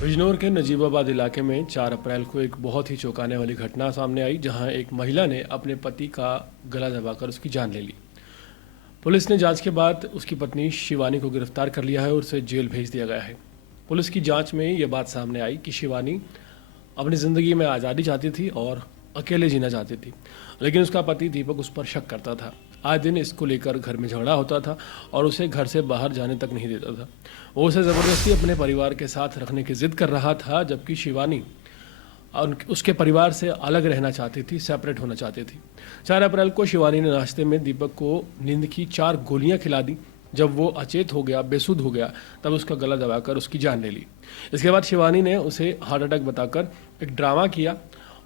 बिजनौर के नजीबाबाद इलाके में 4 अप्रैल को एक बहुत ही चौंकाने वाली घटना सामने आई, जहां एक महिला ने अपने पति का गला दबाकर उसकी जान ले ली। पुलिस ने जांच के बाद उसकी पत्नी शिवानी को गिरफ्तार कर लिया है और उसे जेल भेज दिया गया है। पुलिस की जांच में ये बात सामने आई कि शिवानी अपनी ज़िंदगी में आज़ादी चाहती थी और अकेले जीना चाहती थी, लेकिन उसका पति दीपक उस पर शक करता था। आए दिन इसको लेकर घर में झगड़ा होता था और उसे घर से बाहर जाने तक नहीं देता था। वो उसे ज़बरदस्ती अपने परिवार के साथ रखने की ज़िद कर रहा था, जबकि शिवानी उसके परिवार से अलग रहना चाहती थी, सेपरेट होना चाहती थी। 4 अप्रैल को शिवानी ने नाश्ते में दीपक को नींद की 4 गोलियां खिला दी। जब वो अचेत हो गया, बेसुध हो गया, तब उसका गला दबाकर उसकी जान ले ली। इसके बाद शिवानी ने उसे हार्ट अटैक बताकर एक ड्रामा किया।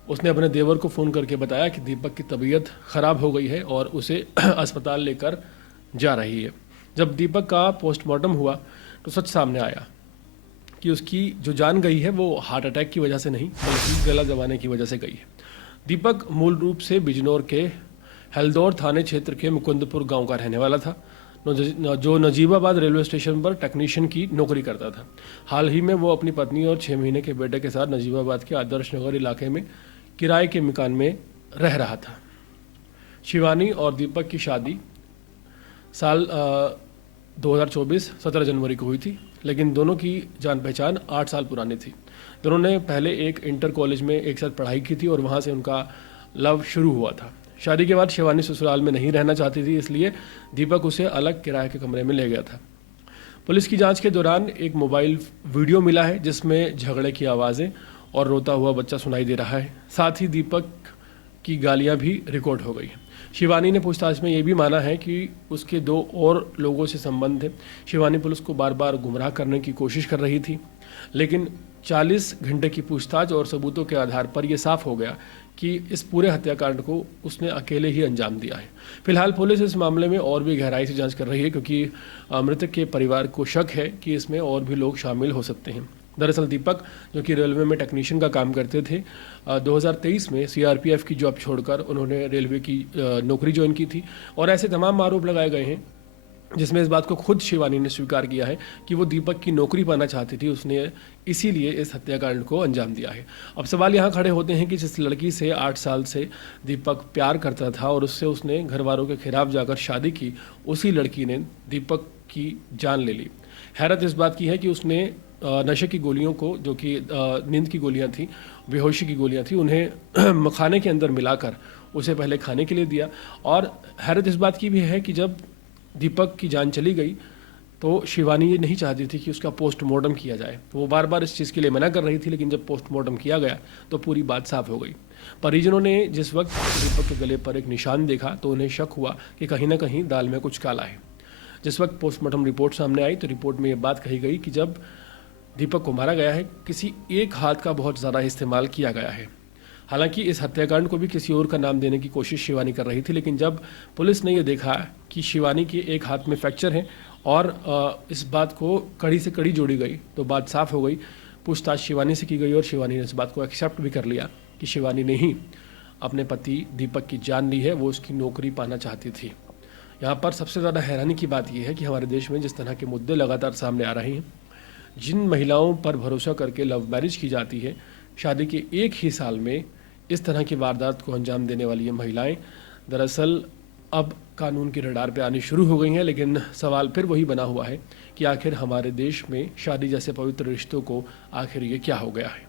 उसने अपने देवर को फ़ोन करके बताया कि दीपक की तबीयत ख़राब हो गई है और उसे अस्पताल लेकर जा रही है। जब दीपक का पोस्टमार्टम हुआ तो सच सामने आया कि उसकी जो जान गई है वो हार्ट अटैक की वजह से नहीं, बल्कि गला दबाने की वजह से गई है। दीपक मूल रूप से बिजनौर के हल्दौर थाने क्षेत्र के मुकुंदपुर गांव का रहने वाला था, जो नजीबाबाद रेलवे स्टेशन पर टेक्नीशियन की नौकरी करता था। हाल ही में वो अपनी पत्नी और 6 महीने के बेटे के साथ नजीबाबाद के आदर्श नगर इलाके में किराए के मकान में रह रहा था। शिवानी और दीपक की शादी साल 2024 17 जनवरी को हुई थी, लेकिन दोनों की जान पहचान 8 साल पुरानी थी। दोनों ने पहले एक इंटर कॉलेज में एक साथ पढ़ाई की थी और वहाँ से उनका लव शुरू हुआ था। शादी के बाद शिवानी ससुराल में नहीं रहना चाहती थी, इसलिए दीपक उसे अलग किराए के कमरे में ले गया था। पुलिस की जांच के दौरान एक मोबाइल वीडियो मिला है जिसमें झगड़े की आवाज़ें और रोता हुआ बच्चा सुनाई दे रहा है। साथ ही दीपक की गालियां भी रिकॉर्ड हो गई हैं। शिवानी ने पूछताछ में ये भी माना है कि उसके 2 और लोगों से संबंध है। शिवानी पुलिस को बार बार गुमराह करने की कोशिश कर रही थी, लेकिन 40 घंटे की पूछताछ और सबूतों के आधार पर यह साफ हो गया कि इस पूरे हत्याकांड को उसने अकेले ही अंजाम दिया है। फिलहाल पुलिस इस मामले में और भी गहराई से जांच कर रही है, क्योंकि मृतक के परिवार को शक है कि इसमें और भी लोग शामिल हो सकते हैं। दरअसल दीपक, जो कि रेलवे में टेक्नीशियन का काम करते थे, 2023 में सीआरपीएफ की जॉब छोड़कर उन्होंने रेलवे की नौकरी ज्वाइन की थी और ऐसे तमाम आरोप लगाए गए हैं, जिसमें इस बात को खुद शिवानी ने स्वीकार किया है कि वो दीपक की नौकरी पाना चाहती थी, उसने इसीलिए इस हत्याकांड को अंजाम दिया है। अब सवाल यहाँ खड़े होते हैं कि जिस लड़की से 8 साल से दीपक प्यार करता था और उससे उसने घर वालों के खिलाफ जाकर शादी की, उसी लड़की ने दीपक की जान ले ली। हैरत इस बात की है कि उसने नशे की गोलियों को, जो कि नींद की गोलियां थी, बेहोशी की गोलियां थी, उन्हें मखाने के अंदर मिलाकर उसे पहले खाने के लिए दिया। और हैरत इस बात की भी है कि जब दीपक की जान चली गई तो शिवानी ये नहीं चाहती थी कि उसका पोस्टमार्टम किया जाए। वो बार बार इस चीज़ के लिए मना कर रही थी, लेकिन जब पोस्टमार्टम किया गया तो पूरी बात साफ हो गई। परिजनों ने जिस वक्त दीपक के गले पर एक निशान देखा तो उन्हें शक हुआ कि कहीं ना कहीं दाल में कुछ काला है। जिस वक्त पोस्टमार्टम रिपोर्ट सामने आई तो रिपोर्ट में ये बात कही गई कि जब दीपक को मारा गया है, किसी एक हाथ का बहुत ज़्यादा इस्तेमाल किया गया है। हालांकि इस हत्याकांड को भी किसी और का नाम देने की कोशिश शिवानी कर रही थी, लेकिन जब पुलिस ने यह देखा कि शिवानी के एक हाथ में फ्रैक्चर है और इस बात को कड़ी से कड़ी जोड़ी गई तो बात साफ हो गई। पूछताछ शिवानी से की गई और शिवानी ने इस बात को एक्सेप्ट भी कर लिया कि शिवानी ने ही अपने पति दीपक की जान ली है, वो उसकी नौकरी पाना चाहती थी। यहाँ पर सबसे ज़्यादा हैरानी की बात यह है कि हमारे देश में जिस तरह के मुद्दे लगातार सामने आ रहे हैं, जिन महिलाओं पर भरोसा करके लव मैरिज की जाती है, शादी के एक ही साल में इस तरह की वारदात को अंजाम देने वाली ये महिलाएं दरअसल अब कानून की रडार पे आनी शुरू हो गई हैं। लेकिन सवाल फिर वही बना हुआ है कि आखिर हमारे देश में शादी जैसे पवित्र रिश्तों को आखिर ये क्या हो गया है।